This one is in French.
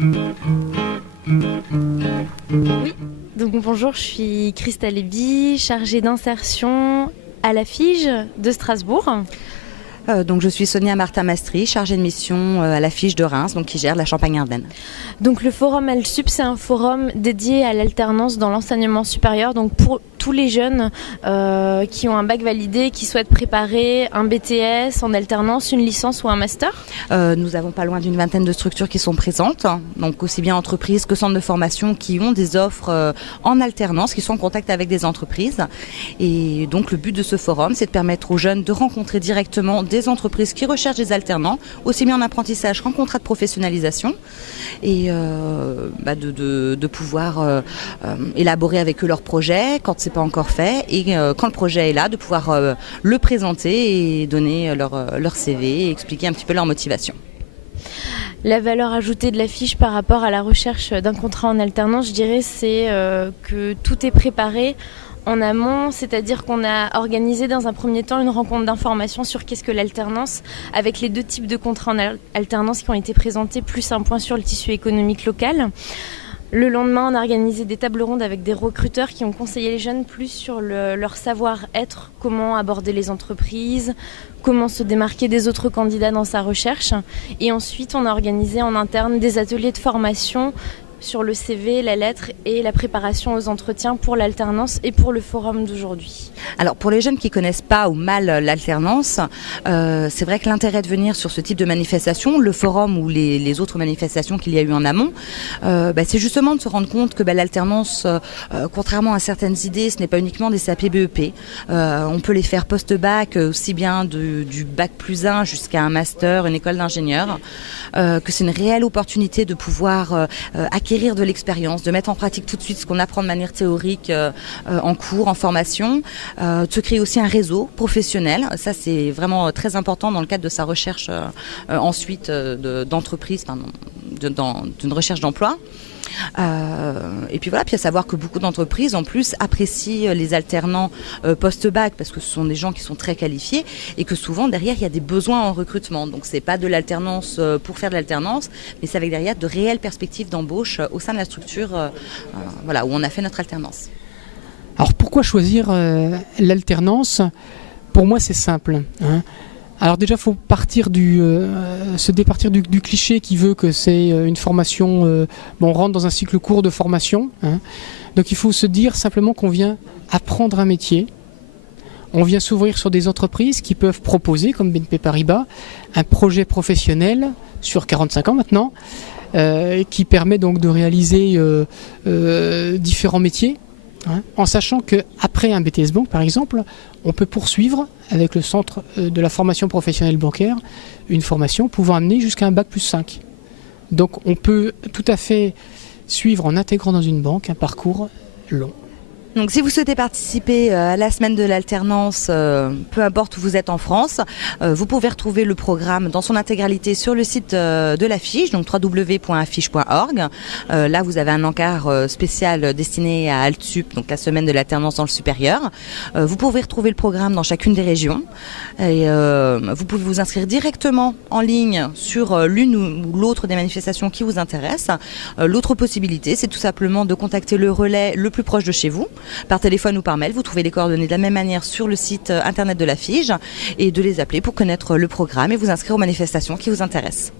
Oui, donc bonjour, je suis Christa Léby, chargée d'insertion à la FIGE de Strasbourg. Donc je suis Sonia Martin-Mastry, chargée de mission à la FIGE de Reims, donc qui gère la Champagne-Ardenne. Donc le forum ALSUP, c'est un forum dédié à l'alternance dans l'enseignement supérieur, donc pour tous les jeunes qui ont un bac validé, qui souhaitent préparer un BTS en alternance, une licence ou un master. Nous avons pas loin d'une vingtaine de structures qui sont présentes, donc aussi bien entreprises que centres de formation qui ont des offres en alternance, qui sont en contact avec des entreprises. Et donc le but de ce forum, c'est de permettre aux jeunes de rencontrer directement des entreprises qui recherchent des alternants, aussi bien en apprentissage qu'en contrat de professionnalisation, et de pouvoir élaborer avec eux leur projet quand c'est pas encore fait, et quand le projet est là, de pouvoir le présenter et donner leur CV et expliquer un petit peu leur motivation. La valeur ajoutée de la FIGE par rapport à la recherche d'un contrat en alternance, je dirais, c'est que tout est préparé en amont, c'est-à-dire qu'on a organisé dans un premier temps une rencontre d'information sur qu'est-ce que l'alternance, avec les deux types de contrats en alternance qui ont été présentés, plus un point sur le tissu économique local. Le lendemain, on a organisé des tables rondes avec des recruteurs qui ont conseillé les jeunes plus sur leur savoir-être, comment aborder les entreprises, comment se démarquer des autres candidats dans sa recherche. Et ensuite, on a organisé en interne des ateliers de formation sur le CV, la lettre et la préparation aux entretiens pour l'alternance et pour le forum d'aujourd'hui. Alors pour les jeunes qui connaissent pas ou mal l'alternance, c'est vrai que l'intérêt de venir sur ce type de manifestation, le forum ou les autres manifestations qu'il y a eu en amont, c'est justement de se rendre compte que l'alternance, contrairement à certaines idées, ce n'est pas uniquement des CAP BEP. On peut les faire post-bac, aussi bien du bac plus 1 jusqu'à un master, une école d'ingénieur, que c'est une réelle opportunité de pouvoir acquérir de l'expérience, de mettre en pratique tout de suite ce qu'on apprend de manière théorique en cours, en formation, de se créer aussi un réseau professionnel. Ça, c'est vraiment très important dans le cadre de sa recherche ensuite d'entreprise, d'une recherche d'emploi. Et puis voilà, puis à savoir que beaucoup d'entreprises en plus apprécient les alternants post-bac parce que ce sont des gens qui sont très qualifiés et que souvent derrière il y a des besoins en recrutement. Donc c'est pas de l'alternance pour faire de l'alternance, mais c'est avec derrière de réelles perspectives d'embauche au sein de la structure où on a fait notre alternance. Alors pourquoi choisir l'alternance ? Pour moi c'est simple. Alors déjà, il faut se départir du cliché qui veut que c'est une formation, on rentre dans un cycle court de formation. Donc il faut se dire simplement qu'on vient apprendre un métier. On vient s'ouvrir sur des entreprises qui peuvent proposer, comme BNP Paribas, un projet professionnel sur 45 ans maintenant, qui permet donc de réaliser différents métiers. En sachant qu'après un BTS Banque, par exemple, on peut poursuivre avec le centre de la formation professionnelle bancaire une formation pouvant amener jusqu'à un bac plus 5. Donc on peut tout à fait suivre en intégrant dans une banque un parcours long. Donc si vous souhaitez participer à la semaine de l'alternance, peu importe où vous êtes en France, vous pouvez retrouver le programme dans son intégralité sur le site de la FIGE, donc www.afige.org. Là vous avez un encart spécial destiné à ALTSUP, donc la semaine de l'alternance dans le supérieur. Vous pouvez retrouver le programme dans chacune des régions et vous pouvez vous inscrire directement en ligne sur l'une ou l'autre des manifestations qui vous intéressent. L'autre possibilité, c'est tout simplement de contacter le relais le plus proche de chez vous, par téléphone ou par mail. Vous trouvez les coordonnées de la même manière sur le site internet de la FIGE et de les appeler pour connaître le programme et vous inscrire aux manifestations qui vous intéressent.